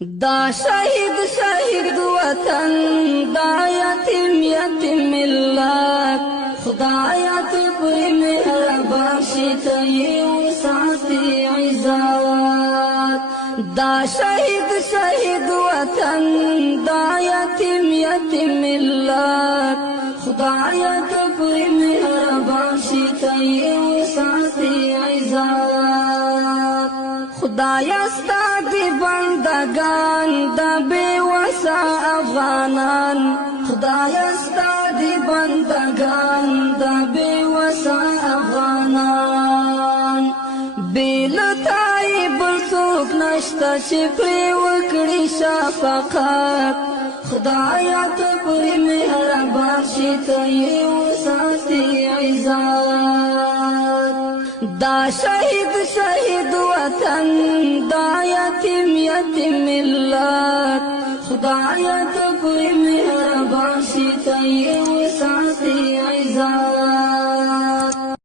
دا شهید وطن دا یتیم ملت خدایا تو پر مهربان شي ته یې ساتي عزت دا شهید وطن دا یتیم ملت خدایا تو پر مهربان شي ته یې ساتي عزت خدایا ستا دی بندگان دا بے وسا افغانان خدایا ستا دی بندگان دا بے وسا افغانان بیلتائی بلسوک نشتا چپری وکڑی شفقات خدایا تو پری مہربان شیطا یہ ساتی عزت دا شهید وطن دا یتیم ملت خدایا تو پری مہربان شیطا یہ ساتی عزت